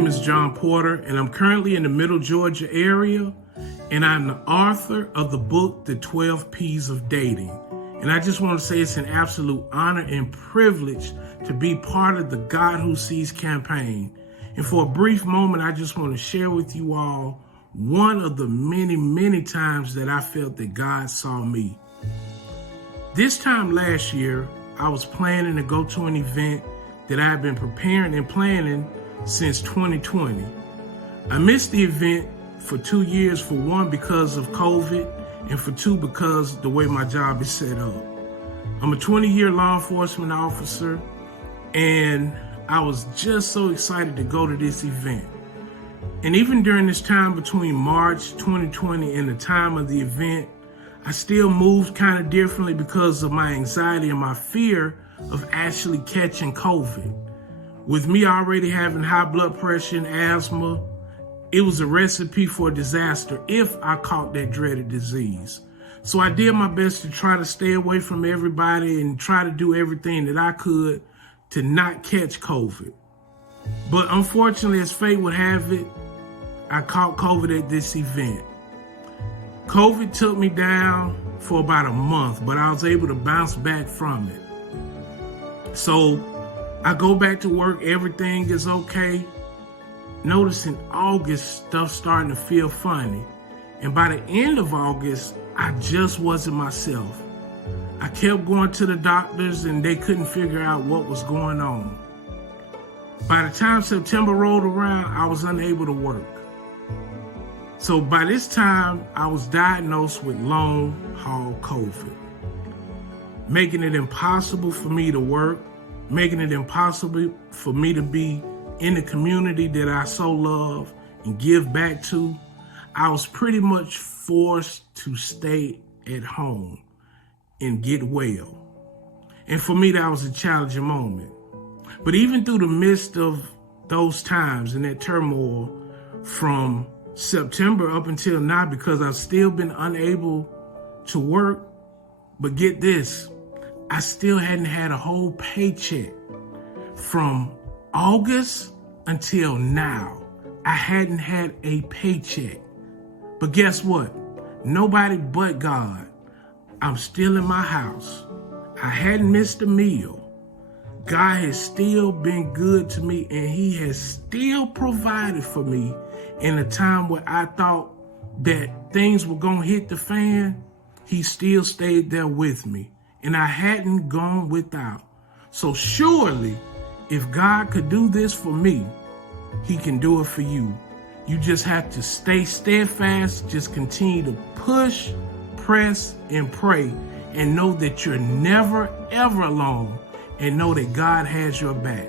name is John Porter, and I'm currently in the Middle Georgia area, and I'm the author of the book, The 12 P's of Dating. And I just want to say it's an absolute honor and privilege to be part of the God Who Sees campaign. And for a brief moment, I just want to share with you all one of the many, many times that I felt that God saw me. This time last year, I was planning to go to an event that I had been preparing and planning since 2020. I missed the event for 2 years, for one, because of COVID, and for two, because the way my job is set up. I'm a 20-year law enforcement officer, and I was just so excited to go to this event. And even during this time between March 2020 and the time of the event, I still moved kind of differently because of my anxiety and my fear of actually catching COVID. With me already having high blood pressure and asthma, it was a recipe for disaster if I caught that dreaded disease. So I did my best to try to stay away from everybody and try to do everything that I could to not catch COVID. But unfortunately, as fate would have it, I caught COVID at this event. COVID took me down for about a month, but I was able to bounce back from it. So I go back to work, everything is okay. Notice in August, stuff starting to feel funny. And by the end of August, I just wasn't myself. I kept going to the doctors and they couldn't figure out what was going on. By the time September rolled around, I was unable to work. So by this time, I was diagnosed with long-haul COVID, making it impossible for me to work, making it impossible for me to be in the community that I so love and give back to. I was pretty much forced to stay at home and get well. And for me, that was a challenging moment. But even through the midst of those times and that turmoil from September up until now, because I've still been unable to work, but get this, I still hadn't had a whole paycheck from August until now. I hadn't had a paycheck. But guess what? Nobody but God. I'm still in my house. I hadn't missed a meal. God has still been good to me, and he has still provided for me in a time where I thought that things were going to hit the fan. He still stayed there with me, and I hadn't gone without. So surely, if God could do this for me, he can do it for you. You just have to stay steadfast, just continue to push, press, and pray, and know that you're never, ever alone, and know that God has your back.